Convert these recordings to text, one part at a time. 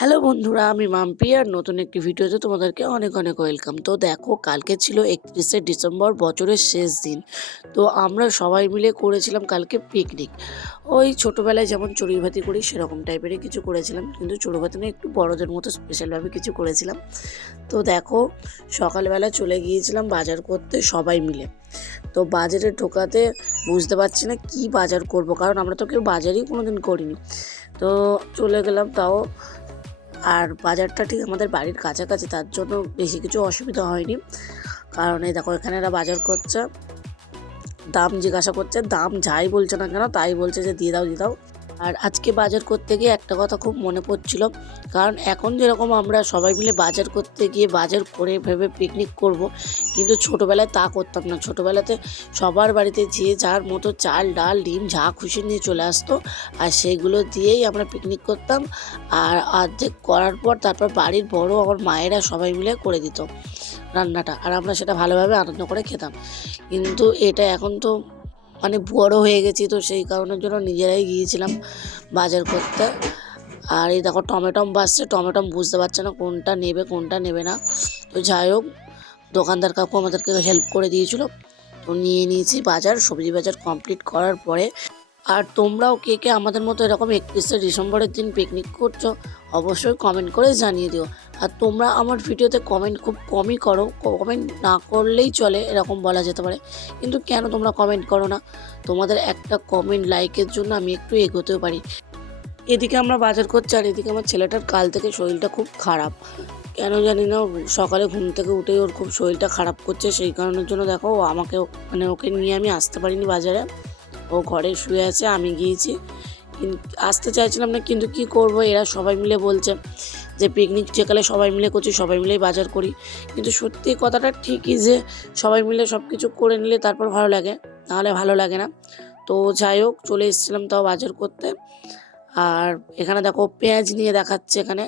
Hello বন্ধুরা, আমি মাম্পি আর নতুন একটি ভিডিওতে তোমাদেরকে অনেক অনেক ওয়েলকাম। তো দেখো, কালকে ছিল একত্রিশে ডিসেম্বর, বছরের শেষ দিন। তো আমরা সবাই মিলে করেছিলাম কালকে পিকনিক ওই ছোটোবেলায় যেমন চড়ুইভাতি করি, সেরকম টাইপেরই কিছু করেছিলাম। কিন্তু চড়ুইভাতি না, একটু বড়দের মতো স্পেশালভাবে কিছু করেছিলাম। তো দেখো, সকালবেলা চলে গিয়েছিলাম বাজার করতে সবাই মিলে। তো বাজারে ঢোকাতে বুঝতে পারছি না কি বাজার করব, কারণ আমরা তো কেউ বাজারই কোনো দিন করিনি। তো চলে গেলাম, তাও আর বাজারটা ঠিক আমাদের বাড়ির কাছাকাছি, তার জন্য বেশি কিছু অসুবিধা হয়নি। কারণ এই দেখো, এখানে এরা বাজার করছে। দাম জিজ্ঞাসা করছে, দাম যাই বলছে না কেন, তাই বলছে যে দিয়ে দাও দিয়ে দাও। আর আজকে বাজার করতে গিয়ে একটা কথা খুব মনে পড়ছিল। কারণ এখন যেরকম আমরা সবাই মিলে বাজার করতে গিয়ে বাজার করে ভেবে পিকনিক করব, কিন্তু ছোটোবেলায় তা করতাম না। ছোটোবেলাতে সবার বাড়িতে যে যার মতো চাল, ডাল, ডিম যা খুশি নিয়ে চলে আসতো, আর সেইগুলো দিয়েই আমরা পিকনিক করতাম। আর অর্ধেক করার পর তারপর বাড়ির বড় আমার মায়েরা সবাই মিলে করে দিত রান্নাটা, আর আমরা সেটা ভালোভাবে আনন্দ করে খেতাম। কিন্তু এটা এখন তো মানে বড় হয়ে গেছি তো সেই কারণের জন্য নিজেরাই গিয়েছিলাম বাজার করতে। আর এই দেখো টমেটম বাসছে, টমেটম বুঝতে পারছে না কোনটা নেবে কোনটা নেবে না। তো যাই হোক, দোকানদার কাকু আমাদেরকে হেল্প করে দিয়েছিল। তো নিয়ে নিয়েছি বাজার, সবজি বাজার কমপ্লিট করার পরে। আর তোমরাও কে কে আমাদের মতো এরকম একত্রিশে ডিসেম্বরের দিন পিকনিক করছ, অবশ্যই কমেন্ট করে জানিয়ে দিও। আর তোমরা আমার ভিডিওতে কমেন্ট খুব কমই করো। কমেন্ট না করলেই চলে, এরকম বলা যেতে পারে। কিন্তু কেন তোমরা কমেন্ট করো না? তোমাদের একটা কমেন্ট লাইকের জন্য আমি একটু এগোতেও পারি। এদিকে আমরা বাজার করছি আর এদিকে আমার ছেলেটার কাল থেকে শরীরটা খুব খারাপ। কেন জানি না, সকালে ঘুম থেকে উঠেই ওর খুব শরীরটা খারাপ করছে, সেই কারণের জন্য দেখো ও আমাকে মানে ওকে নিয়ে আমি আসতে পারিনি বাজারে। ও ঘরে শুয়ে আছে, আমি গিয়েছি। আসতে চাইছিলাম না, কিন্তু কি করব? এরা সবাই মিলে বলছে যে পিকনিক যেকালে সবাই মিলে করছি, সবাই মিলেই বাজার করি। কিন্তু সত্যি কথাটা ঠিকই যে সবাই মিলে সব কিছু করে নিলে তারপর ভালো লাগে, নাহলে ভালো লাগে না। তো যাই হোক, চলে এসেছিলাম তাও বাজার করতে। আর এখানে দেখো পেঁয়াজ নিয়ে দেখাচ্ছে এখানে।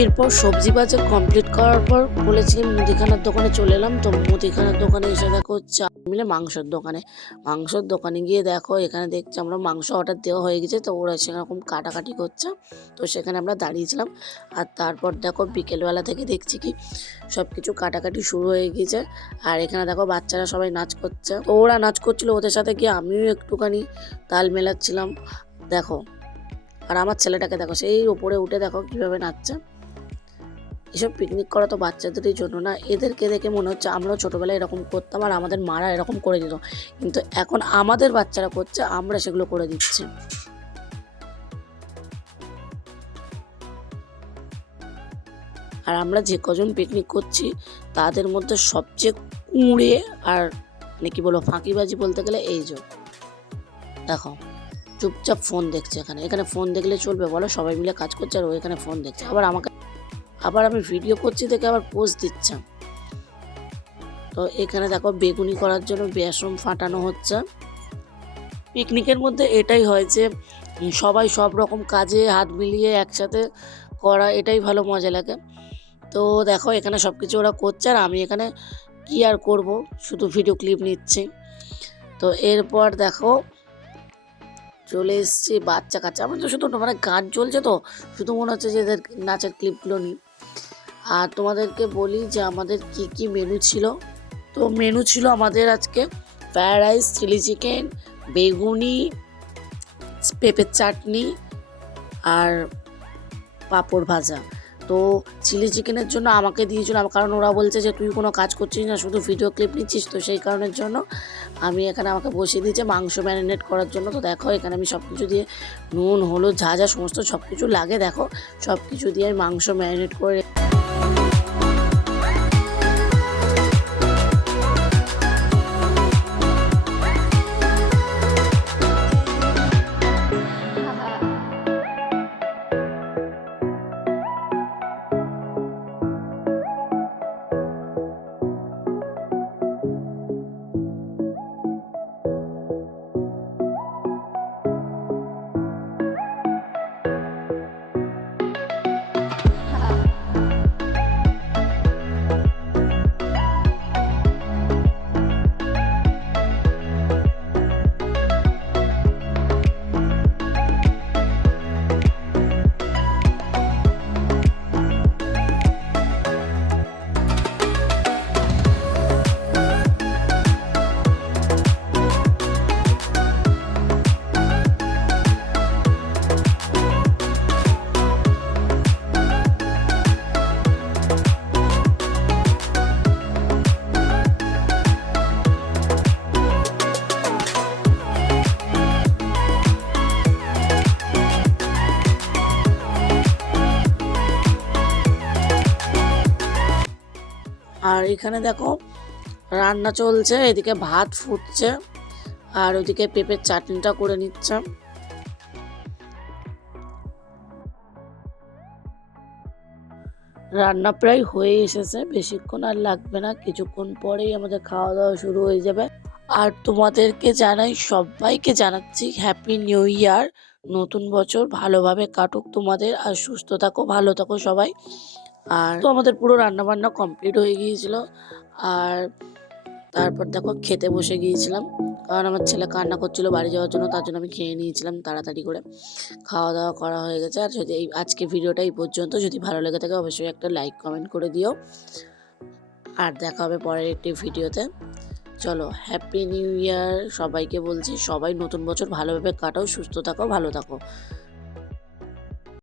এরপর সবজি বাজার কমপ্লিট করার পর বলেছিলাম মুদিখানার দোকানে চলে এলাম। তো মুদিখানার দোকানে এসে দেখো চা মিলে মাংসের দোকানে। মাংসর দোকানে গিয়ে দেখো এখানে দেখছি আমরা মাংস অর্ডার দেওয়া হয়ে গেছে। তো ওরা সেরকম কাটাকাটি করছে। তো সেখানে আমরা দাঁড়িয়েছিলাম। আর তারপর দেখো বিকেলবেলা থেকে দেখছি কি সব কিছু কাটাকাটি শুরু হয়ে গিয়েছে আর এখানে দেখো বাচ্চারা সবাই নাচ করছে। তো ওরা নাচ করছিল ওদের সাথে গিয়ে আমিও একটুখানি তাল মেলাচ্ছিলাম। দেখো, আর আমার ছেলেটাকে দেখো সেই ওপরে উঠে দেখো কীভাবে নাচছে। এসব পিকনিক করা তো বাচ্চাদেরই জন্য না। এদেরকে দেখে মনে হচ্ছে আমরাও ছোটোবেলায় এরকম করতাম আর আমাদের মারা এরকম করে দিত। কিন্তু এখন আমাদের বাচ্চারা করছে, আমরা সেগুলো করে দিচ্ছি। আর আমরা যে কজন পিকনিক করছি, তাদের মধ্যে সবচেয়ে কুঁড়ে আর মানে কি বলো ফাঁকিবাজি বলতে গেলে এই যে। দেখো, চুপচাপ ফোন দেখছে এখানে। এখানে ফোন দেখলে চলবে বলো, সবাই মিলে কাজ করছে আর ও এখানে ফোন দেখছে। আবার আমাকে আবার আমি ভিডিও করছি দেখে আবার পোজ দিচ্ছে। তো এখানে দেখো বেগুনি করার জন্য বেসন ফাটানো হচ্ছে। পিকনিকের মধ্যে এটাই হয় যে, সবাই সব রকম কাজে হাত মিলিয়ে একসাথে করা এটাই ভালো মজা লাগে। তো দেখো এখানে সব কিছু ওরা করছে আর আমি এখানে কি আর করব, শুধু ভিডিও ক্লিপ নিচ্ছি। তো এরপর দেখো চলে এসছি বাচ্চা কাচ্চা। আমার তো শুধু মানে গান চলছে তো, শুধু মনে হচ্ছে যে এদের নাচের ক্লিপগুলো নিই। আর তোমাদেরকে বলি যে আমাদের কি কি মেনু ছিল। তো মেনু ছিল আমাদের আজকে ফ্রায়েড রাইস চিলি চিকেন বেগুনি পেঁপের চাটনি আর পাঁপড় ভাজা। তো চিলি চিকেনের জন্য আমাকে দিয়েছিল, কারণ ওরা বলছে যে তুই কোনো কাজ করছিস না, শুধু ভিডিও ক্লিপ নিচ্ছিস, তো সেই কারণের জন্য আমি এখানে আমাকে বসিয়ে দিয়েছে মাংস ম্যারিনেট করার জন্য। তো দেখো এখানে আমি সব কিছু দিয়ে নুন, হলুদ, যা যা সমস্ত সব কিছু লাগে, দেখো সব কিছু দিয়ে মাংস ম্যারিনেট করে আর এখানে দেখো রান্না চলছে, এদিকে ভাত ফুটছে আর ওদিকে পেঁপের চাটনিটা করে নিচ্ছে। রান্না প্রায় হয়ে এসেছে, বেশিক্ষণ আর লাগবে না, কিছুক্ষণ পরেই আমাদের খাওয়া দাওয়া শুরু হয়ে যাবে। আর তোমাদেরকে জানাই, সবাইকে জানাচ্ছি হ্যাপি নিউ ইয়ার নতুন বছর ভালোভাবে কাটুক তোমাদের, আর সুস্থ থাকো, ভালো থাকো সবাই। আর তো আমাদের পুরো রান্না বান্না কমপ্লিট হয়ে গিয়েছিল। আর তারপর দেখো খেতে বসে গিয়েছিলাম। কারণ আমার ছেলে কান্না করছিল বাড়ি যাওয়ার জন্য, তার জন্য আমি খেয়ে নিয়েছিলাম তাড়াতাড়ি করে। খাওয়া দাওয়া করা হয়ে গেছে। আর যদি এই আজকে ভিডিওটা এই পর্যন্ত যদি ভালো লেগে থাকে, অবশ্যই একটা লাইক কমেন্ট করে দিও। আর দেখা হবে পরের একটি ভিডিওতে। চলো হ্যাপি নিউ ইয়ার সবাইকে বলছি। সবাই নতুন বছর ভালোভাবে কাটাও, সুস্থ থাকো, ভালো থাকো।